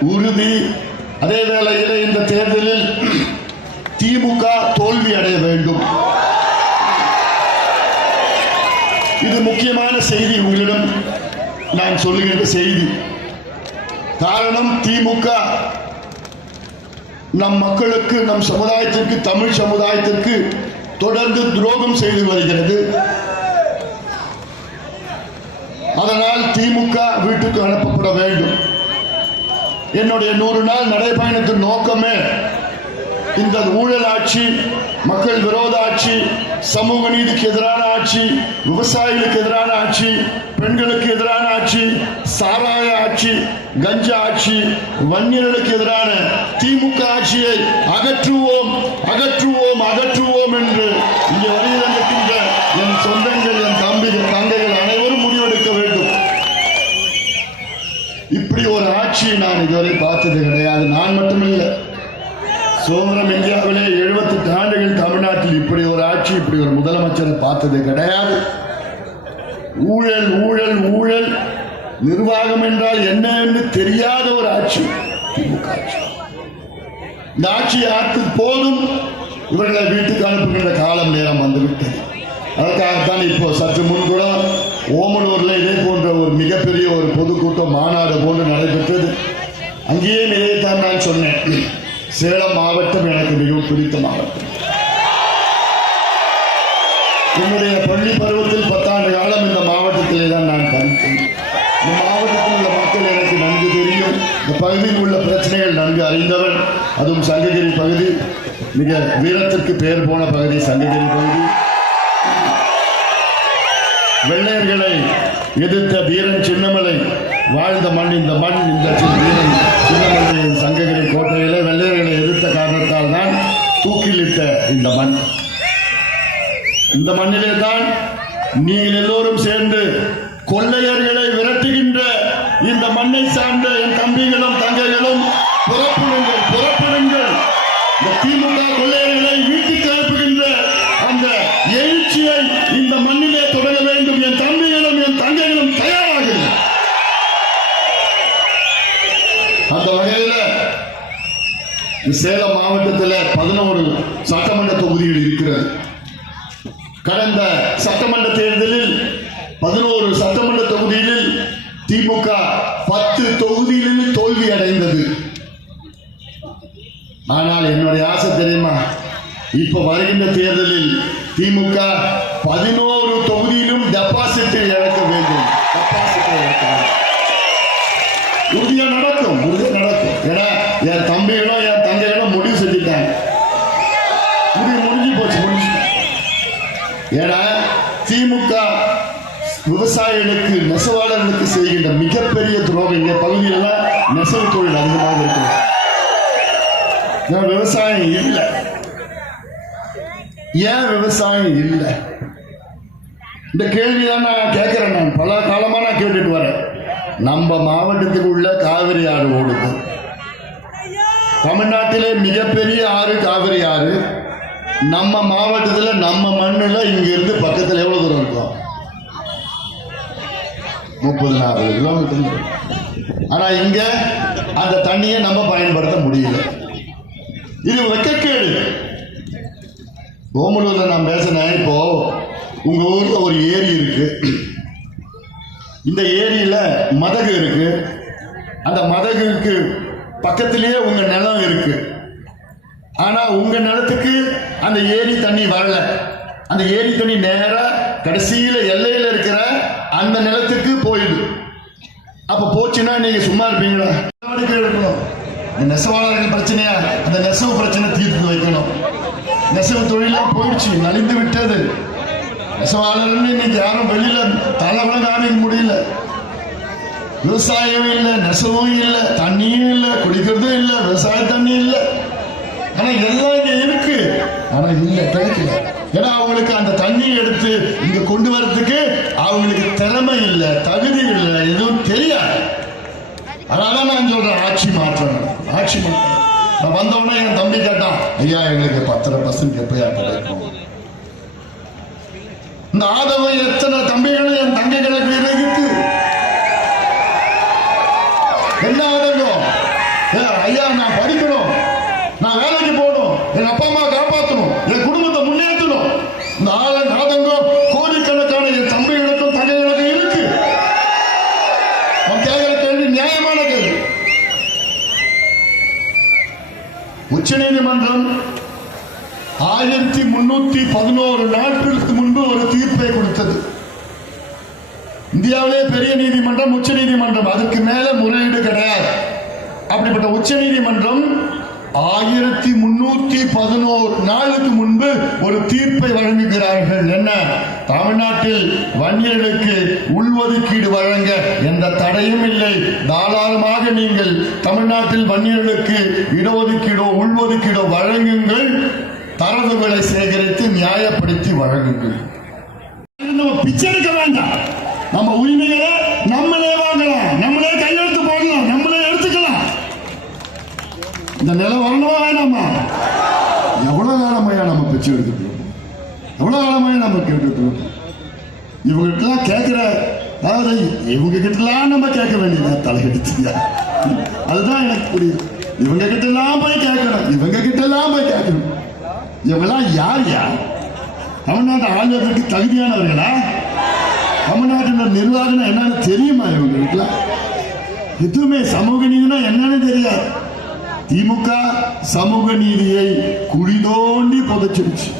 உறுதி. அதே வேளையில் இந்த தேர்தலில் திமுக தோல்வி அடைய வேண்டும். இது முக்கியமான செய்தி உங்களிடம் நான் சொல்லுகின்ற செய்தி. காரணம் திமுக நம் மக்களுக்கு நம் சமுதாயத்திற்கு தமிழ் சமுதாயத்திற்கு தொடர்ந்து துரோகம் செய்து வருகிறது. அதனால் திமுக வீட்டுக்கு அனுப்பப்பட வேண்டும். என்னுடைய நூறு நாள் நடைபயணத்தின் நோக்கமே இந்த ஊழல் ஆட்சி மக்கள் விரோத ஆட்சி சமூக நீதிக்கு எதிரான ஆட்சி விவசாயிகளுக்கு எதிரான ஆட்சி பெண்களுக்கு எதிரான ஆட்சி சாராய ஆட்சி கஞ்சா ஆட்சி வன்னியர்களுக்கு எதிரான திமுக ஆட்சியை அகற்றுவோம் அகற்றுவோம் அகற்றுவோம் என்று இதுவரை பார்த்தது கிடையாது. நான் மட்டுமில்லை. சுதந்திரம் இந்தியாவிலே 78 ஆண்டுகள் தமிழ்நாட்டில் இப்படி ஒரு ஆட்சி இப்படி ஒரு முதலமைச்சரை பார்த்தது கிடையாது. ஊழல் ஊழல் ஊழல். நிர்வாகம் என்றால் என்ன என்று தெரியாத ஒரு ஆட்சி. திமுக ஆட்சி. இந்த ஆட்சி ஆற்று போதும். இவர்களை வீட்டுக்கு அனுப்புகின்ற காலம் நேரம் வந்துவிட்டது. அதற்காகத்தான் இப்போ சற்று முன் கூட ஓமலூர்ல இதே போன்ற ஒரு மிகப்பெரிய ஒரு பொதுக்கூட்டம் மாநாடு போன்று நடைபெற்றது. அங்கேயும் இதைத்தான் நான் சொன்னேன். சேலம் மாவட்டம் எனக்கு மிகவும் பிடித்த மாவட்டம். என்னுடைய பள்ளி பருவத்தில் பத்தாண்டு காலம் இந்த மாவட்டத்திலே தான் நான் படித்தேன். இந்த மாவட்டத்தில் உள்ள மக்கள் எனக்கு நன்கு தெரியும். இந்த பகுதியில் உள்ள பிரச்சனைகள் நன்கு அறிந்தவன். அதுவும் சங்ககிரி பகுதி. மிக வீரத்திற்கு பெயர் போன பகுதி சங்ககிரி பகுதி. வெள்ளையர்களை எதிர்த்த வீரன் சின்னமலை வாழ்ந்த மண் இந்த மண் இந்த வீரன் சங்ககிரி கோட்டையிலே வெள்ளையர்களை எதிர்த்த காரணத்தால் தான் தூக்கிலிட்ட இந்த மண். இந்த மண்ணிலே தான் நீங்கள் எல்லோரும் சேர்ந்து கொள்ளையர்களை விரட்டுகின்ற இந்த மண்ணை சார்ந்த என் தம்பிகளும் தங்கைகளும் பிறப்பு அந்த வகையில் சேலம் மாவட்டத்தில் பதினோரு சட்டமன்ற தொகுதிகள் இருக்கிறது. கடந்த சட்டமன்ற தேர்தலில் பதினோரு சட்டமன்ற தொகுதிகளில் திமுக பத்து தொகுதிகளில் தோல்வி அடைந்தது. ஆனால் என்னுடைய ஆசை தெரியுமா? இப்ப வருகின்ற தேர்தலில் திமுக பதினோரு தொகுதியிலும் டெபாசிட்டை இழக்க வேண்டும். டெபாசிட்டை இழக்க வேண்டும். ஏன்னா திமுக விவசாயிகளுக்கு நெசவாளர்களுக்கு செய்கின்ற மிகப்பெரிய துரோகம் இந்த பகுதியில் நெசவு தொழில் அதிகமாக இருக்கிறது. விவசாயம் இல்லை. ஏன் விவசாயம் இல்லை? இந்த கேள்வி தான் நான் கேட்கிறேன் நான். பல காலமாக நான் கேட்டுட்டு வரேன். நம்ம மாவட்டத்தில் உள்ள காவிரி ஆறு ஓடுது. தமிழ்நாட்டிலே மிகப்பெரிய ஆறு காவிரி ஆறு. நம்ம மாவட்டத்தில் நம்ம மண்ணில் இங்கிருந்து பக்கத்தில் எவ்வளோ தூரம் இருக்கும்? முப்பது நாற்பது கிலோமீட்டர் ஆனால் இங்கே அந்த தண்ணியை நம்ம பயன்படுத்த முடியல. இது வெக்கக்கேடு. ஓமலூரில் நான் பேசினேன். இப்போ உங்கள் ஊரில் ஒரு ஏரி இருக்கு. இந்த ஏரியில் மதகு இருக்கு. அந்த மதகுக்கு பக்கத்திலேயே உங்கள் நிலம் இருக்குது ஆனா உங்க நிலத்துக்கு அந்த ஏரி தண்ணி வரல. அந்த ஏரி தண்ணி நேரா கடைசியில எல்லையில இருக்கிற அந்த நிலத்துக்கு போயிடுது. அப்ப போச்சுன்னா நீங்க சும்மா இருப்பீங்களா நடவடிக்கை இந்த நெசவாளர்கள் பிரச்சனையா? அந்த நெசவு பிரச்சனை தீர்த்து வைக்கணும். நெசவு தொழிலாம் போயிடுச்சு நலிந்து விட்டது. நெசவாளர்கள் இன்னைக்கு யாரும் வெளியில தலைவரம் காமிக்க முடியல. விவசாயம் இல்லை நெசவும் இல்லை தண்ணியும் இல்லை குடிக்கிறதும் இல்லை விவசாய தண்ணி இல்லை. ஆனா எல்லாம் இங்க இருக்கு. ஆனா இல்ல கிடைக்கல. ஏன்னா அவங்களுக்கு அந்த தண்ணி எடுத்து இங்க கொண்டு வரதுக்கு அவங்களுக்கு திறமை இல்லை தகுதி இல்லை எதுவும் தெரியாது. அதான் நான் சொல்றேன் ஆட்சி மாற்றம். ஆட்சி மாற்றம். நான் வந்தவொடனே என் தம்பி கேட்டான் ஐயா எங்களுக்கு பத்தரை பர்சன்ட் எப்பயா கிடைக்கும்? இந்த ஆதவன் எத்தனை தம்பிகளும் என் தங்கைகளுக்கு இருக்கு என்ன ஆதங்கம்? ஏ, ஐயா நான் படிக்கணும் நான் வேலைக்கு போகணும் என் அப்பா அம்மா காப்பாற்றணும் என் குடும்பத்தை முன்னேற்றணும் நாள நாதங்கம் கோடிக்கணக்கான என் தம்பிகளுக்கும் தங்கைகளுக்கும் இருக்கு அவன் கேட்கிற கேள்வி நியாயமான கேள்வி உச்ச நீதிமன்றம் ஆயிரத்தி முன்னூத்தி பதினோரு நாட்களுக்கு முன்பு ஒரு தீர்ப்பை கொடுத்தது. இந்தியாவிலே பெரிய நீதிமன்றம் உச்ச நீதிமன்றம். அதுக்கு மேல முறையீடு கிடையாது. அப்படிப்பட்ட உச்ச நீதிமன்றம் ஆயிரத்தி முன்னூத்தி பதினோரு நாளுக்கு முன்பு ஒரு தீர்ப்பை வழங்குகிறார்கள். என்ன? தமிழ்நாட்டில் வன்னியர்களுக்கு உள்ஒதுக்கீடு வழங்க எந்த தடையும் இல்லை. தாராளமாக நீங்கள் தமிழ்நாட்டில் வன்னியர்களுக்கு இடஒதுக்கீடோ உள்ஒதுக்கீடோ வழங்குங்கள். தரவுகளை சேகரித்து நியாயப்படுத்தி வழங்குங்கள். நம்ம பிச்சை எடுக்க வேண்டாம். நம்ம உரிமைகளை இந்த நிலம் வரணுமா வேணாமா எவ்வளவு காலமையா நம்ம பிச்சை எடுத்துட்டு இருக்கோம் எவ்வளவு காலமையா நம்ம கேட்டுட்டு இருக்கோம் இவங்ககிட்டலாம் கேட்குற அதாவது இவங்க கிட்டலாம் நம்ம கேட்க வேண்டியது தலையெடுத்துங்க அதுதான் எனக்கு புரியுது இவங்க கிட்ட எல்லாம் போய் கேட்கணும் இவங்க கிட்ட எல்லாம் போய் கேட்கணும். இவங்கெல்லாம் யார் யார்? தமிழ்நாட்டை ஆளுவதற்கு தகுதியானவர்களா? தமிழ்நாட்டில் நிர்வாகம் என்னன்னு தெரியுமா இவங்களுக்குலாம் எதுவுமே சமூக நீதினா என்னன்னு தெரியாது. திமுக சமூக நீதியை குழி தோண்டி புதைச்சிருச்சு.